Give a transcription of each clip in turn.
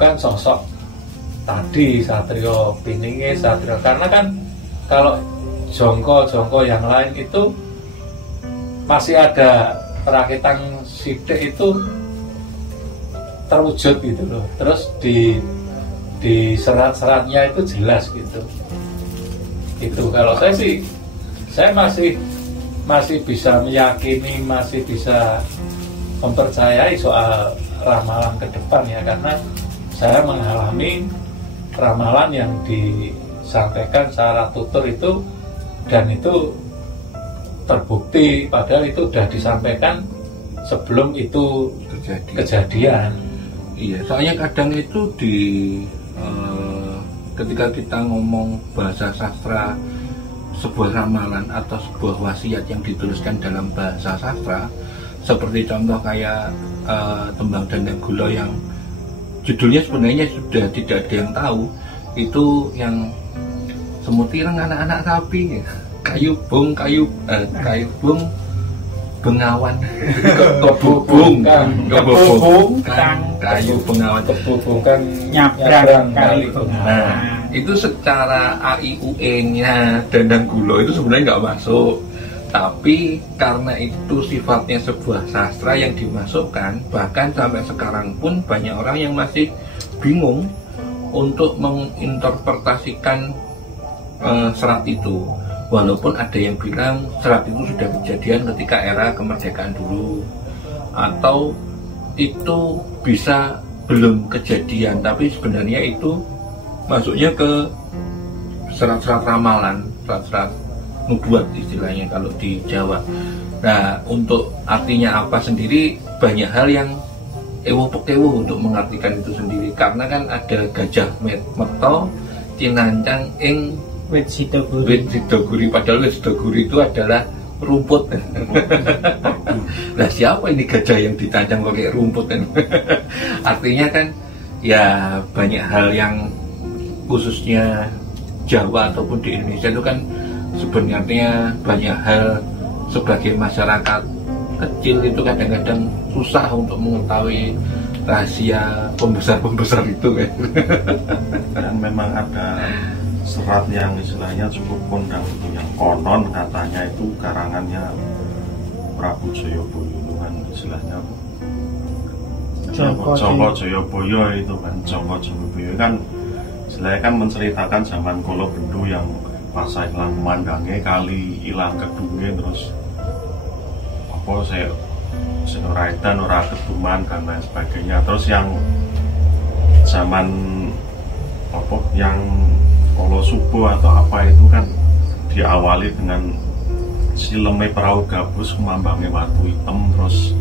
bukan sosok tadi Satrio Piningge, Satrio, karena kan kalau jongko yang lain itu masih ada perakitan sidik itu terwujud gitu loh, terus di serat-seratnya itu jelas gitu. Itu kalau saya sih, saya masih bisa meyakini, masih bisa mempercayai soal ramalan ke depan ya, karena saya mengalami ramalan yang disampaikan secara tutur itu, dan itu terbukti, padahal itu sudah disampaikan sebelum itu kejadian. Iya, soalnya kadang itu ketika kita ngomong bahasa sastra, sebuah ramalan atau sebuah wasiat yang dituliskan dalam bahasa sastra, seperti contoh kayak Tembang Dandang Gula yang judulnya sebenarnya sudah tidak ada yang tahu, itu yang semut ireng anak-anak sapi, kayu bung bengawan kebubung kayu bengawan kebubung kan nyabrang kali bengawan. Nah, itu secara AIUE-nya Dandang Gula itu sebenarnya nggak masuk, tapi karena itu sifatnya sebuah sastra yang dimasukkan, bahkan sampai sekarang pun banyak orang yang masih bingung untuk menginterpretasikan serat itu. Walaupun ada yang bilang serat itu sudah kejadian ketika era kemerdekaan dulu, atau itu bisa belum kejadian, tapi sebenarnya itu masuknya ke serat-serat ramalan, serat-serat nubuat istilahnya kalau di Jawa. Nah, untuk artinya apa sendiri banyak hal yang ewo-pekewo untuk mengartikan itu sendiri, karena kan ada gajah meto cinancang ing wit sidoguri, padahal wit sidoguri itu adalah rumput. Nah, siapa ini gajah yang ditancang pakai rumput? Artinya kan ya banyak hal yang khususnya Jawa ataupun di Indonesia itu kan sebenarnya banyak hal sebagai masyarakat kecil itu kadang-kadang susah untuk mengetahui rahasia pembesar-pembesar itu kan. Dan memang ada serat yang istilahnya cukup kondang itu, yang konon katanya itu karangannya Prabu Jayabaya itu kan istilahnya Jongko Jayabaya itu kan, Jongko Jayabaya kan istilahnya kan menceritakan zaman Kolo Bendu yang masa ilang mandangnya kali ilang kedunge, terus apa saya senuraitan ora keduman dan lain sebagainya. Terus yang zaman apa yang Kolo Subo atau apa itu kan diawali dengan sileme perahu gabus kumambange watu hitam, terus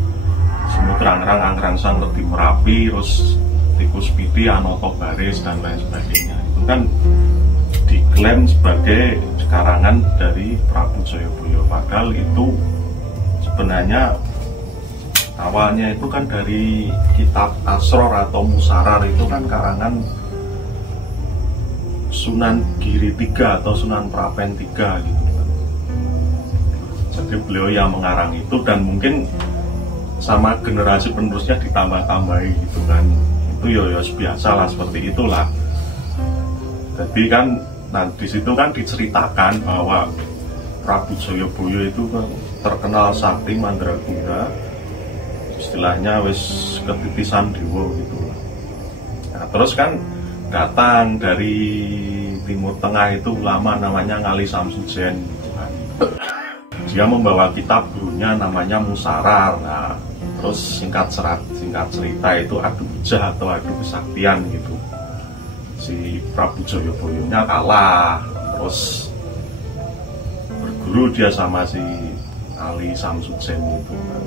semut rang-rang anggrangsang lebih Merapi, terus tikus piti anoto baris dan lain sebagainya. Itu kan diklaim sebagai karangan dari Prabu Jayabaya, padahal itu sebenarnya awalnya itu kan dari kitab Asror atau Musarar, itu kan karangan Sunan Giri III atau Sunan Prapen III gitu kan. Jadi beliau yang mengarang itu, dan mungkin sama generasi penerusnya ditambah-tambahi gitu kan. Itu ya biasa lah, seperti itulah. Jadi kan nah di situ kan diceritakan bahwa Prabu Jayabaya itu kan terkenal sakti mandraguna, istilahnya wis ketitisan dewa gitu. Nah, terus kan datang dari Timur Tengah itu ulama namanya Ngali Samsudjen gitu kan. Dia membawa kitab gurunya namanya Musarar. Nah, terus singkat cerita itu adu hujah atau adu kesaktian gitu. Si Prabu Jayabaya kalah, terus berguru dia sama si Ali Samsudjen itu kan.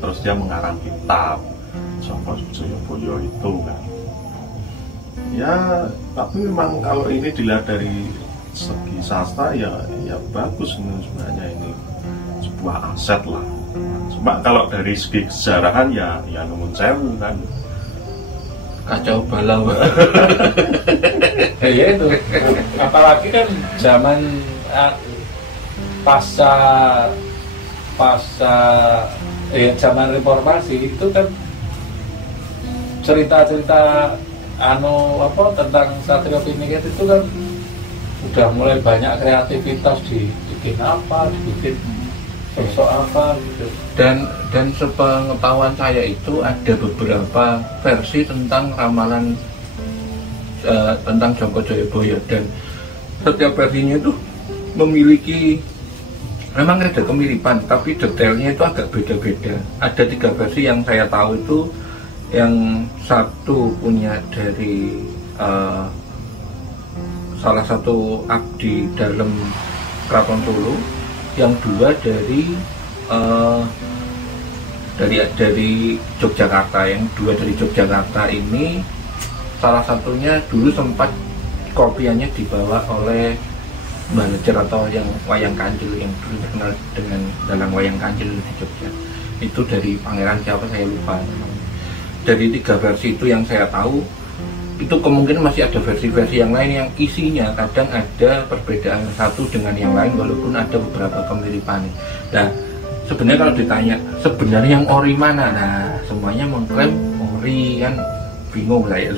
Terus dia mengarang kitab Jongko Jayabaya itu kan. Ya, tapi memang kalau ini dilihat dari segi sastra ya bagus ini, sebenarnya ini sebuah aset lah. Cuma kalau dari segi kesejarahan ya nuwun sewu kan, kacau balau. Ya itu, apalagi kan zaman zaman reformasi itu kan cerita-cerita tentang Satrio Piningit itu kan udah mulai banyak kreativitas, dibikin apa, dibikin sosok apa gitu. Dan sepengetahuan saya itu ada beberapa versi tentang ramalan tentang Jongko Joyoboyo, dan setiap versinya itu memiliki memang ada kemiripan, tapi detailnya itu agak beda-beda. Ada 3 versi yang saya tahu itu, yang satu punya dari salah satu abdi dalam Keraton Solo, yang 2 dari Yogyakarta. Yang 2 dari Yogyakarta ini salah satunya dulu sempat kopiannya dibawa oleh manajer atau yang wayang kancil, yang dulu dikenal dengan dalang wayang kancil di Jogja. Itu dari pangeran siapa saya lupa. Dari 3 versi itu yang saya tahu, itu kemungkinan masih ada versi-versi yang lain yang isinya kadang ada perbedaan satu dengan yang lain, walaupun ada beberapa kemiripan. Nah, sebenarnya kalau ditanya sebenarnya yang ori mana, nah semuanya mengklaim ori, kan bingung saya.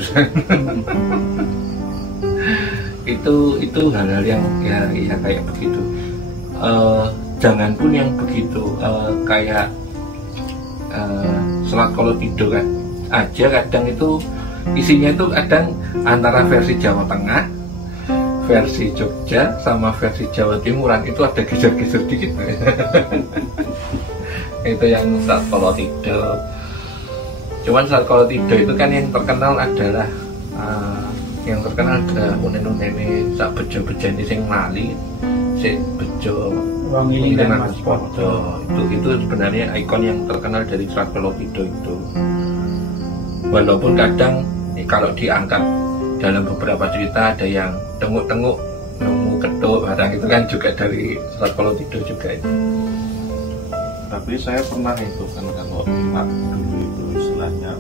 itu hal-hal yang ya kayak begitu. Jangan pun yang begitu kayak Selat Kolotidho kan aja, kadang itu isinya itu kadang antara versi Jawa Tengah, versi Jogja, sama versi Jawa Timuran itu ada geser-geser dikit. Itu yang Selat Kolotidho. Cuman Selat Kolotidho itu kan yang terkenal adalah ada unen-unene sak bejo-bejane sing mali, sing bejo Wangi dan Mas Podo. Itu sebenarnya ikon yang terkenal dari Selat Kolotidho itu. Walaupun kadang kalau diangkat dalam beberapa cerita ada yang tenguk-tenguk nemu ketuk barang, itu kan juga dari Selat Kolotidho juga itu. Tapi saya pernah itu kan kalau ingat dulu itu istilahnya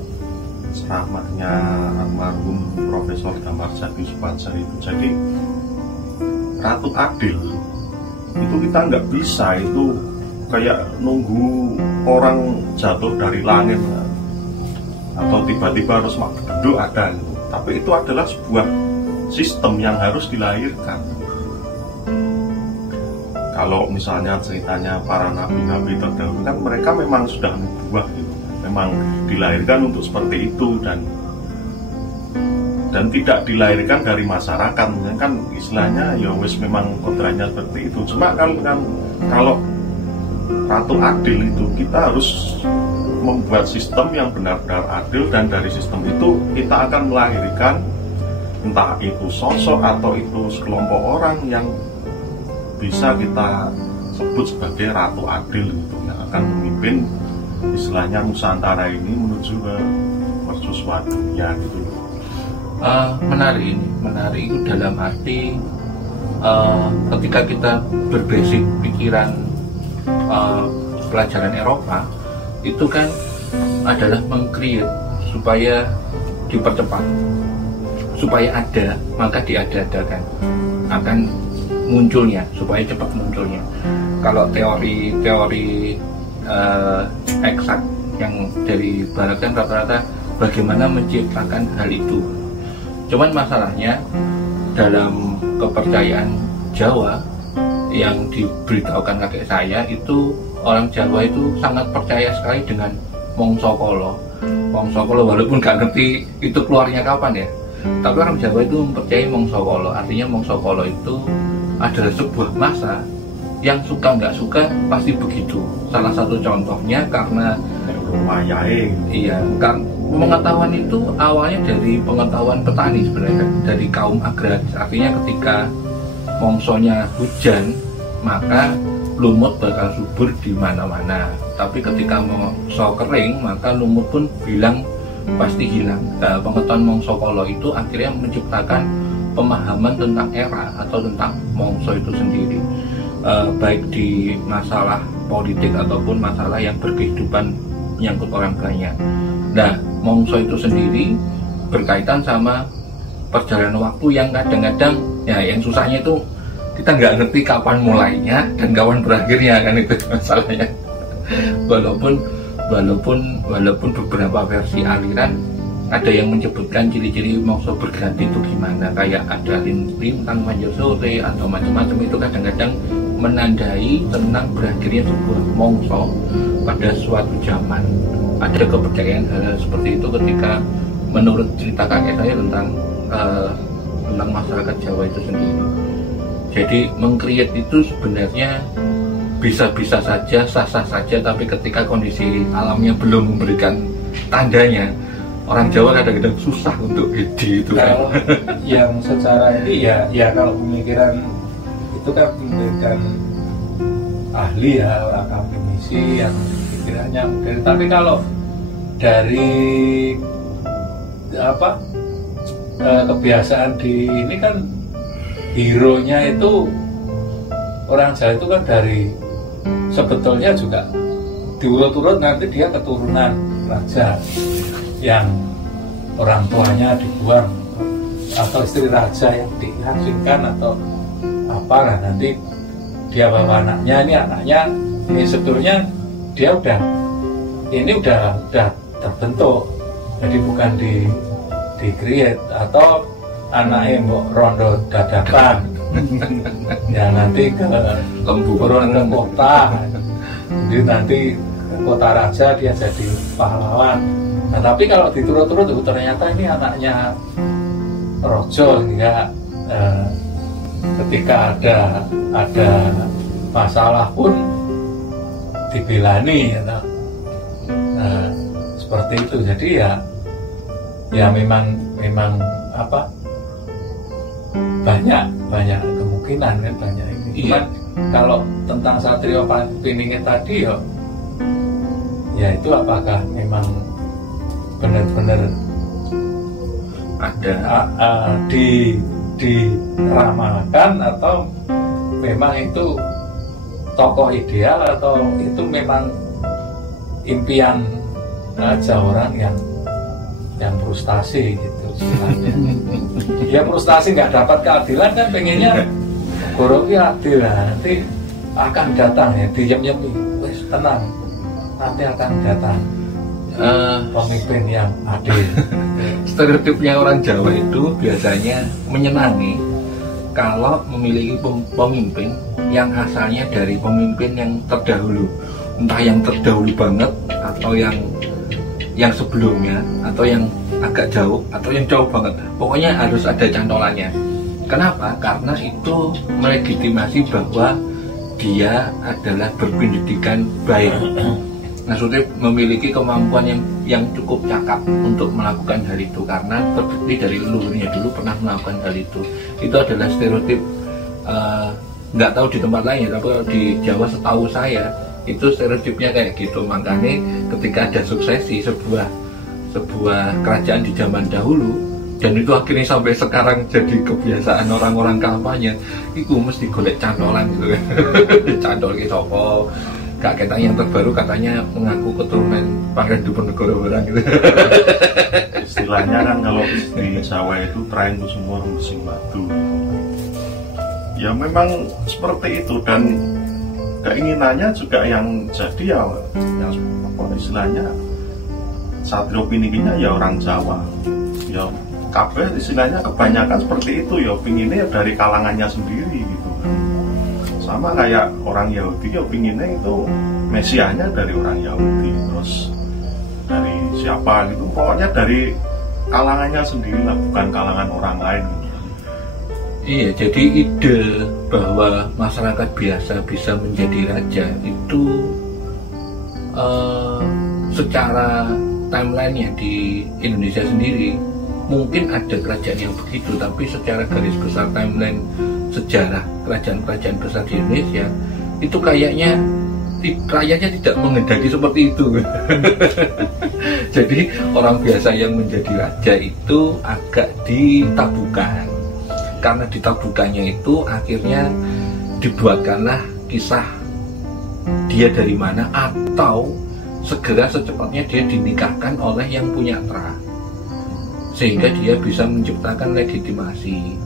ceramahnya almarhum Profesor Damar Jati Supancar itu, jadi Ratu Adil itu kita nggak bisa itu kayak nunggu orang jatuh dari langit atau tiba-tiba harus beduk ada gitu. Tapi itu adalah sebuah sistem yang harus dilahirkan. Kalau misalnya ceritanya para nabi-nabi terdahulu kan mereka memang sudah nubuah gitu, memang dilahirkan untuk seperti itu, dan tidak dilahirkan dari masyarakat kan istilahnya ya wis memang kodratnya seperti itu. Cuma kalau Ratu Adil itu kita harus membuat sistem yang benar-benar adil, dan dari sistem itu kita akan melahirkan entah itu sosok atau itu sekelompok orang yang bisa kita sebut sebagai Ratu Adil gitu, yang akan memimpin istilahnya Nusantara ini menuju ke mercusuar dunia gitu. Menarik itu dalam arti ketika kita berbasic pikiran pelajaran Eropa itu kan adalah meng-create supaya dipercepat, supaya ada maka diada-adakan akan munculnya, supaya cepat munculnya. Kalau teori eksak yang dari barat kan rata-rata bagaimana menciptakan hal itu. Cuman masalahnya dalam kepercayaan Jawa yang diberitahukan kakek saya itu, orang Jawa itu sangat percaya sekali dengan Mongso Kolo. Mongso Kolo walaupun gak ngerti itu keluarnya kapan ya, tapi orang Jawa itu mempercayai Mongso Kolo. Artinya Mongso Kolo itu adalah sebuah masa yang suka nggak suka pasti begitu. Salah satu contohnya karena iya kan, pengetahuan itu awalnya dari pengetahuan petani sebenarnya, dari kaum agraris. Artinya ketika mongsonya hujan maka lumut bakal subur di mana-mana, tapi ketika mongso kering maka lumut pun bilang pasti hilang. Nah, pengetahuan Mongso Kolo itu akhirnya menciptakan pemahaman tentang era atau tentang mongso itu sendiri, baik di masalah politik ataupun masalah yang berkehidupan menyangkut orang banyak. Nah, mongso itu sendiri berkaitan sama perjalanan waktu yang kadang-kadang ya yang susahnya itu kita nggak ngerti kapan mulainya dan kapan berakhirnya, kan itu masalahnya. Walaupun beberapa versi aliran ada yang menyebutkan ciri-ciri mongso berganti itu gimana, kayak ada lintang panjang sore atau macam-macam. Itu kadang-kadang menandai tentang berakhirnya sebuah mongso pada suatu zaman. Ada kepercayaan hal seperti itu ketika menurut cerita kakek saya tentang masyarakat Jawa itu sendiri. Jadi mengkreat itu sebenarnya bisa-bisa saja, sah-sah saja, tapi ketika kondisi alamnya belum memberikan tandanya, orang Jawa kadang-kadang susah untuk ide itu. Kalau yang secara ini ya kalau pemikiran itu kan pemikiran ahli ya, akademisi yang pikirannya mungkin. Tapi kalau dari kebiasaan di ini kan hero nya itu orang Jawa itu kan dari sebetulnya juga diurut-urut nanti dia keturunan raja yang orang tuanya dibuang atau istri raja yang diasingkan atau apa, nah nanti dia bawa anaknya ini sebetulnya dia udah terbentuk, jadi bukan di create atau anaknya mbok rondo dadakan ya nanti ke turun ke kota, jadi nanti ke kota raja dia jadi pahlawan. Nah tapi kalau diturut-turut ternyata ini anaknya rojo, hingga ketika ada masalah pun dibelani ya, seperti itu. Jadi ya memang banyak kemungkinan kan, banyak ini. Cuman kalau tentang Satrio Piningit tadi ya itu apakah memang benar-benar ada diramalkan atau memang itu tokoh ideal atau itu memang impian aja orang yang frustasi gitu sebenarnya. Ya frustasi nggak dapat keadilan kan, pengennya goroki adil, nanti akan datang ya, diam-diam wes tenang, nanti akan datang pemimpin yang adil. Stereotipnya orang Jawa itu biasanya menyenangi kalau memiliki pemimpin yang asalnya dari pemimpin yang terdahulu, entah yang terdahulu banget atau yang sebelumnya atau yang agak jauh atau yang jauh banget. Pokoknya harus ada cantolannya. Kenapa? Karena itu melegitimasi bahwa dia adalah berpendidikan baik. Maksudnya memiliki kemampuan yang cukup cakap untuk melakukan hal itu karena terbukti dari leluhurnya dulu pernah melakukan hal itu. Itu adalah stereotip, nggak tahu di tempat lain ya, tapi kalau di Jawa setahu saya itu stereotipnya kayak gitu. Makanya ketika ada suksesi sebuah kerajaan di zaman dahulu, dan itu akhirnya sampai sekarang jadi kebiasaan orang-orang kampanye, itu mesti golek cantolan gitu kan. Cantol ke sopo, Kak Ketang yang terbaru katanya mengaku keturunan Pangeran Diponegoro orang gitu. Istilahnya kan kalau di Jawa itu train semua musim batu. Ya memang seperti itu, dan keinginannya juga yang jadi yang apa istilahnya Satrio Piningitnya ya orang Jawa. Ya kabeh istilahnya kebanyakan seperti itu ya, pinginnya dari kalangannya sendiri gitu. Sama kayak orang Yahudi ya pinginnya itu mesiahnya dari orang Yahudi, terus dari siapa gitu, pokoknya dari kalangannya sendiri lah, bukan kalangan orang lain gitu. Iya, jadi ide bahwa masyarakat biasa bisa menjadi raja itu secara timeline-nya di Indonesia sendiri mungkin ada kerajaan yang begitu, tapi secara garis besar timeline sejarah kerajaan-kerajaan besar di Indonesia itu kayaknya rakyatnya tidak menghendaki seperti itu. Jadi orang biasa yang menjadi raja itu agak ditabukan. Karena ditabukannya itu akhirnya dibuatkanlah kisah dia dari mana, atau segera secepatnya dia dinikahkan oleh yang punya tra, sehingga dia bisa menciptakan legitimasi.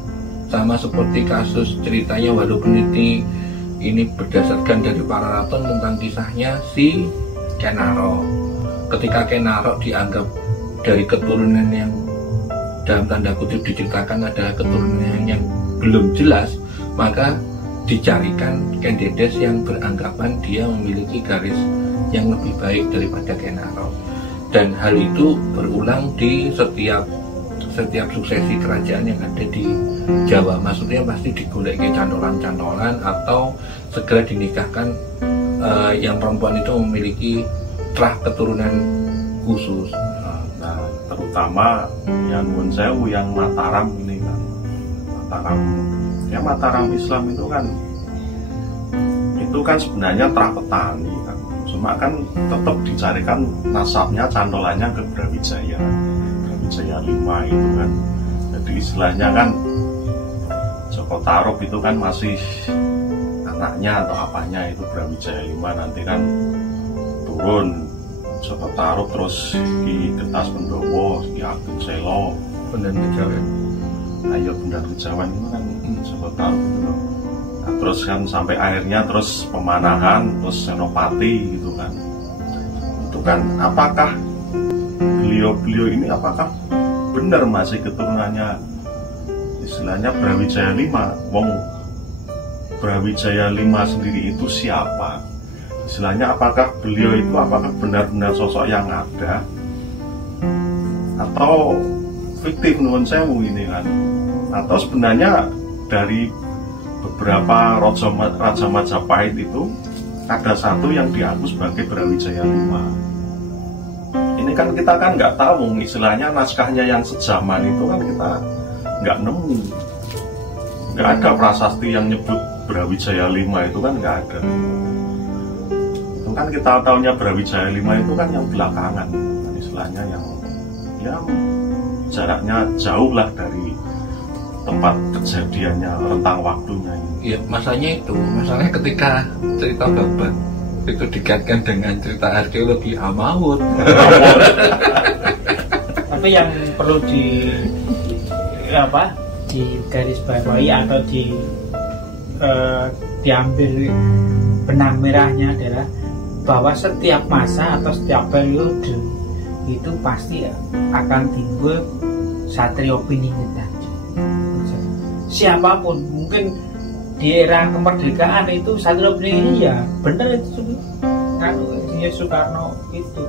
Sama seperti kasus ceritanya, walaupun ini berdasarkan dari para raton tentang kisahnya si Kenaro. Ketika Kenaro dianggap dari keturunan yang dalam tanda kutip diceritakan adalah keturunan yang belum jelas, maka dicarikan candidates yang beranggapan dia memiliki garis yang lebih baik daripada Kenaro. Dan hal itu berulang di setiap suksesi kerajaan yang ada di Jawa. Maksudnya pasti digoleki cantolan-cantolan atau segera dinikahkan yang perempuan itu memiliki trah keturunan khusus. Nah, terutama yang Nuwun Sewu, yang Mataram ini kan, Mataram Islam itu kan sebenarnya trah petani kan, cuma kan tetap dicarikan nasabnya, cantolannya ke Brawijaya 5 itu kan. Jadi istilahnya kan Joko Tarub itu kan masih anaknya atau apanya itu Brawijaya 5, nanti kan turun Joko Tarub, terus Ki Kertas Pendowo, Ki Ageng Selo, Bendan Kejawen. Ayo Bendan Kejawen itu kan Joko Tarub itu loh. Nah, terus kan sampai akhirnya terus pemanahan, terus Senopati gitu kan. Itu kan apakah beliau ini apakah benar masih keturunannya istilahnya Brawijaya 5? Wong Brawijaya 5 sendiri itu siapa? Istilahnya apakah beliau itu benar-benar sosok yang ada atau fiktif Nuwun Sewu ini kan? Atau sebenarnya dari beberapa Raja Majapahit itu ada satu yang diaku sebagai Brawijaya 5. Ini kan kita kan nggak tahu, istilahnya naskahnya yang sejaman itu kan kita nggak nemu, nggak ada prasasti yang nyebut Brawijaya 5 itu kan nggak ada. Itu kan kita tahunya Brawijaya 5 itu kan yang belakangan, istilahnya yang jaraknya jauh lah dari tempat kejadiannya, rentang waktunya. Iya, masalahnya ketika cerita Babat itu dikaitkan dengan cerita arkeologi Amaut. Tapi yang perlu digarisbawahi atau diambil benang merahnya adalah bahwa setiap masa atau setiap periode itu pasti akan timbul satrio piningit tadi. Siapapun, mungkin di era kemerdekaan itu satrio piningit ya benar itu kan Soekarno itu,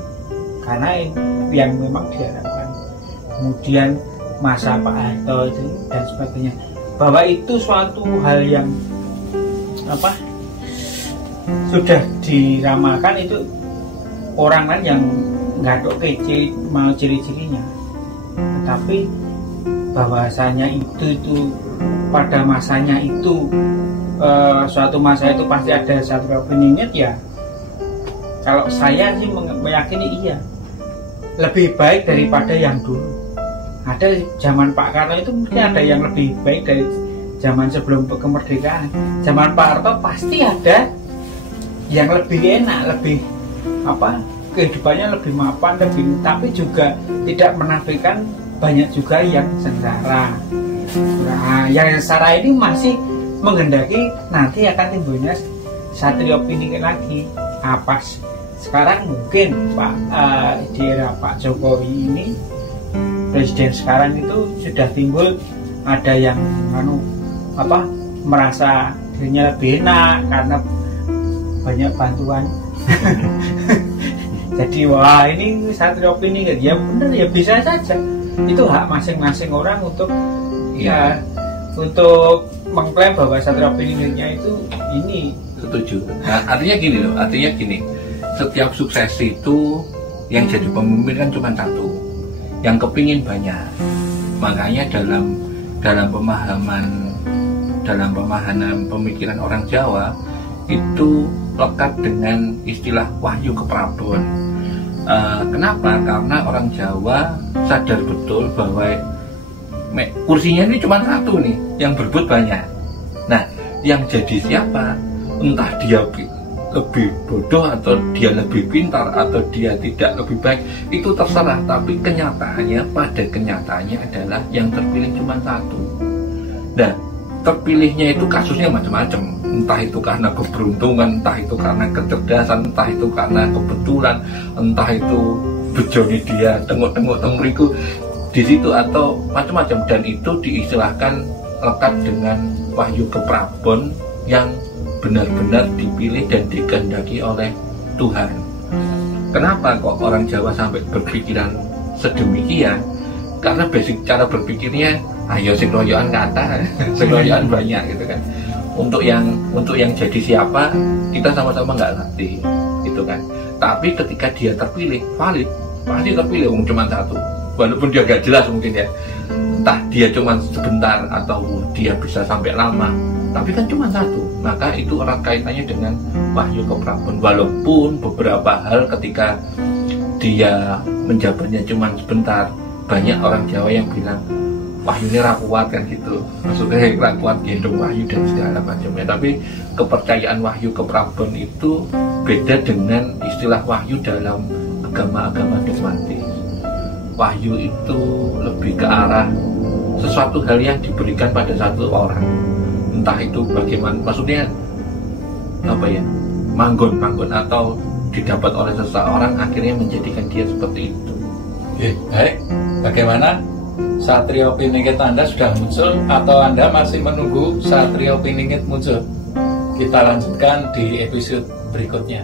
karena yang memang diharapkan. Kemudian masa Pak Harto itu dan sebagainya, bahwa itu suatu hal yang sudah diramalkan, itu orang lain yang nggak tahu mau ciri-cirinya, tetapi bahwasanya itu pada masanya itu suatu masa itu pasti ada satrio piningit ya. Kalau saya sih meyakini iya, lebih baik daripada yang dulu. Ada zaman Pak Karno itu mungkin ada yang lebih baik dari zaman sebelum kemerdekaan. Zaman Pak Harto pasti ada yang lebih enak, lebih kehidupannya lebih mapan, tapi juga tidak menafikan banyak juga yang sengsara. Nah, yang sengsara ini masih menghendaki nanti akan timbulnya satrio piningit lagi. Apa sekarang mungkin di era Pak Jokowi ini, presiden sekarang itu sudah timbul ada yang merasa dirinya lebih enak karena banyak bantuan. Jadi wah ini satrio piningit ya benar ya, bisa saja itu hak masing-masing orang untuk untuk mengklaim bahwa satrio piningitnya itu ini. Setuju. Nah, artinya gini, setiap suksesi itu yang jadi pemimpin kan cuma satu, yang kepingin banyak. Makanya dalam pemahaman pemikiran orang Jawa itu lekat dengan istilah wahyu keprabon. Kenapa? Karena orang Jawa sadar betul bahwa kursinya ini cuma satu nih, yang berebut banyak. Nah, yang jadi siapa? Entah dia lebih bodoh atau dia lebih pintar atau dia tidak lebih baik, itu terserah. Tapi pada kenyataannya adalah yang terpilih cuma satu. Dan terpilihnya itu kasusnya macam-macam. Entah itu karena keberuntungan, entah itu karena kecerdasan, entah itu karena kebetulan, entah itu bejoni dia tengok-tengok temuriku di situ atau macam-macam, dan itu diistilahkan lekat dengan wahyu keprabon yang benar-benar dipilih dan dikehendaki oleh Tuhan. Kenapa kok orang Jawa sampai berpikiran sedemikian? Karena basic cara berpikirnya ayo sing royokan kata, sing royokan banyak gitu kan. Untuk yang jadi siapa kita sama-sama nggak ngerti gitu kan. Tapi ketika dia terpilih valid, pasti terpilih cuma satu, walaupun dia gak jelas mungkin ya, entah dia cuma sebentar atau dia bisa sampai lama, tapi kan cuma satu. Maka itu erat kaitannya dengan wahyu keprabon, walaupun beberapa hal ketika dia menjabatnya cuma sebentar, banyak orang Jawa yang bilang wahyu ini rakuat kan gitu, maksudnya rakuat gendong wahyu dan segala macamnya. Tapi kepercayaan wahyu keprabon itu beda dengan istilah wahyu dalam agama-agama dogmatis. Wahyu itu lebih ke arah sesuatu hal yang diberikan pada satu orang, entah itu bagaimana, maksudnya apa ya, manggon atau didapat oleh seseorang akhirnya menjadikan dia seperti itu. Baik, bagaimana Satrio Piningit Anda sudah muncul atau Anda masih menunggu Satrio Piningit muncul? Kita lanjutkan di episode berikutnya.